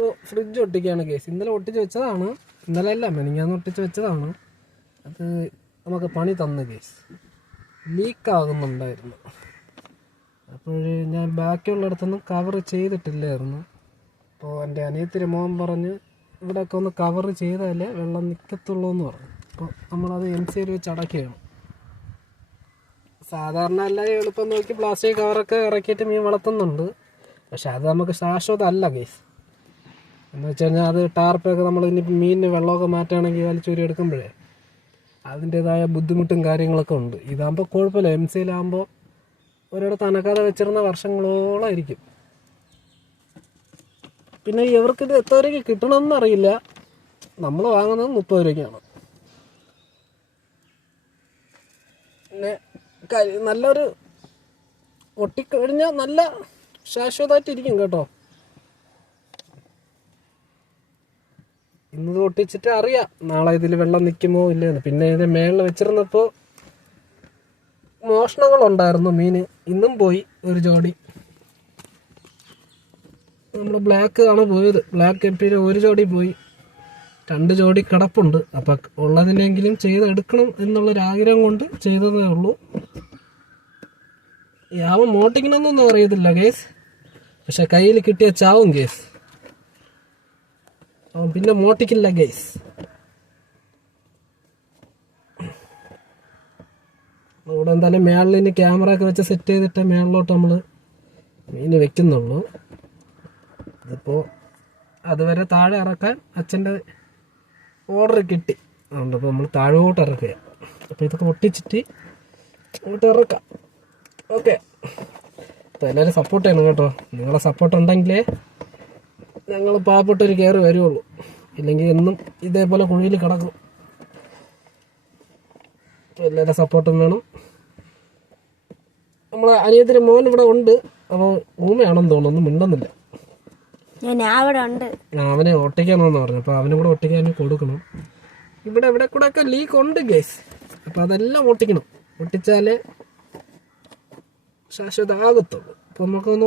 ഇപ്പോൾ fridge ഒട്ടിക്കുകയാണ് case. ഇന്നലെ ഒട്ടിച്ച് വെച്ചതാണ്, ഇന്നലെ അല്ല മെനിങ്ങാന്ന് ഒട്ടിച്ച് വെച്ചതാണ്. അത് നമുക്ക് പണി തന്നു കേസ്. ലീക്കാകുന്നുണ്ടായിരുന്നു. അപ്പോൾ ഞാൻ ബാക്കിയുള്ളിടത്തൊന്നും കവർ ചെയ്തിട്ടില്ലായിരുന്നു. അപ്പോൾ എൻ്റെ അനിയത്തിൻ്റെ മോൻ പറഞ്ഞ് ഇവിടെയൊക്കെ ഒന്ന് കവർ ചെയ്താലേ വെള്ളം നിൽക്കത്തുള്ളൂ എന്ന് പറഞ്ഞു. അപ്പോൾ നമ്മളത് MCL വെച്ച് അടയ്ക്കുകയാണ്. സാധാരണ എല്ലാവരും എളുപ്പം നോക്കി പ്ലാസ്റ്റിക് കവറൊക്കെ ഇറക്കിയിട്ട് മീൻ വളർത്തുന്നുണ്ട്. പക്ഷെ അത് നമുക്ക് ശാശ്വതമല്ല കേസ്. എന്ന് വെച്ച് കഴിഞ്ഞാൽ അത് ടാർപ്പൊക്കെ നമ്മൾ ഇനി മീനിന് വെള്ളമൊക്കെ മാറ്റുകയാണെങ്കിൽ വലിച്ചൂരി എടുക്കുമ്പോഴേ അതിൻ്റേതായ ബുദ്ധിമുട്ടും കാര്യങ്ങളൊക്കെ ഉണ്ട്. ഇതാകുമ്പോൾ കുഴപ്പമില്ല. MCL ആകുമ്പോൾ ഒരിടത്ത് അനക്കാതെ വെച്ചിരുന്ന വർഷങ്ങളോളം ഇരിക്കും. പിന്നെ ഇവർക്കിത് എത്ര രൂപയ്ക്ക് കിട്ടണമെന്ന് അറിയില്ല. നമ്മൾ വാങ്ങുന്നത് 30 രൂപയ്ക്കാണ്. പിന്നെ നല്ലൊരു ഒട്ടിക്കഴിഞ്ഞാൽ നല്ല ശാശ്വതമായിട്ടിരിക്കും കേട്ടോ. ഇന്നത് ഒട്ടിച്ചിട്ട് അറിയാം നാളെ ഇതിൽ വെള്ളം നിൽക്കുമോ ഇല്ലെന്ന്. പിന്നെ ഇതിൻ്റെ മേളിൽ വെച്ചിരുന്നപ്പോൾ മോഷണങ്ങളുണ്ടായിരുന്നു മീൻ. ഇന്നും പോയി ഒരു ജോഡി. നമ്മൾ ബ്ലാക്ക് ആണ് പോയത്. ബ്ലാക്ക് എപ്പിയിൽ ഒരു ജോഡി പോയി, 2 ജോഡി കിടപ്പുണ്ട്. അപ്പം ഉള്ളതിനെങ്കിലും ചെയ്തെടുക്കണം എന്നുള്ളൊരാഗ്രഹം കൊണ്ട് ചെയ്തതേ ഉള്ളൂ. അവൻ മോട്ടിക്കണമെന്നൊന്നും അറിയത്തില്ല കേസ്. പക്ഷെ കയ്യിൽ കിട്ടിയ ചാവും കേസ്. അവൻ പിന്നെ മോട്ടിക്കില്ല കേസ്. ഇവിടെ എന്തായാലും മേളിന് ക്യാമറ ഒക്കെ വെച്ച് സെറ്റ് ചെയ്തിട്ട് മേളിലോട്ട് നമ്മൾ മീൻ വെക്കുന്നുള്ളൂ. അതിപ്പോൾ അതുവരെ താഴെ ഇറക്കാൻ അച്ഛൻ്റെ ഓർഡർ കിട്ടി. അതുകൊണ്ട് അപ്പോൾ നമ്മൾ താഴോട്ട് ഇറക്കുക. അപ്പോൾ ഇതൊക്കെ ഒട്ടിച്ചിട്ട് അങ്ങോട്ട് ഇറക്കാം. ഓക്കെ. അപ്പോൾ എല്ലാവരും സപ്പോർട്ട് ചെയ്യണം കേട്ടോ. നിങ്ങളെ സപ്പോർട്ട് ഉണ്ടെങ്കിലേ ഞങ്ങൾ പാവപ്പെട്ടൊരു കയറി വരുള്ളൂ. ഇല്ലെങ്കിൽ എന്നും ഇതേപോലെ കുഴിയിൽ കിടക്കും. എല്ലാവരുടെ സപ്പോർട്ടും വേണം. നമ്മളെ അനിയത്തിൻ്റെ മോൻ ഇവിടെ ഉണ്ട്. അപ്പോൾ ഊമയാണെന്ന് തോന്നുന്നു, ഒന്നും മിണ്ടുന്നില്ല. അവനെ ഒട്ടിക്കണമെന്ന് പറഞ്ഞു. അപ്പോൾ അവനും കൂടെ ഒട്ടിക്കാൻ കൊടുക്കണം. ഇവിടെ കൂടെ ഒക്കെ ലീക്ക് ഉണ്ട് ഗൈസ്. അപ്പോൾ അതെല്ലാം ഒട്ടിക്കണം. ഒട്ടിച്ചാലേ ശാശ്വത ആകത്തുള്ളൂ. അപ്പോൾ നമുക്കൊന്ന്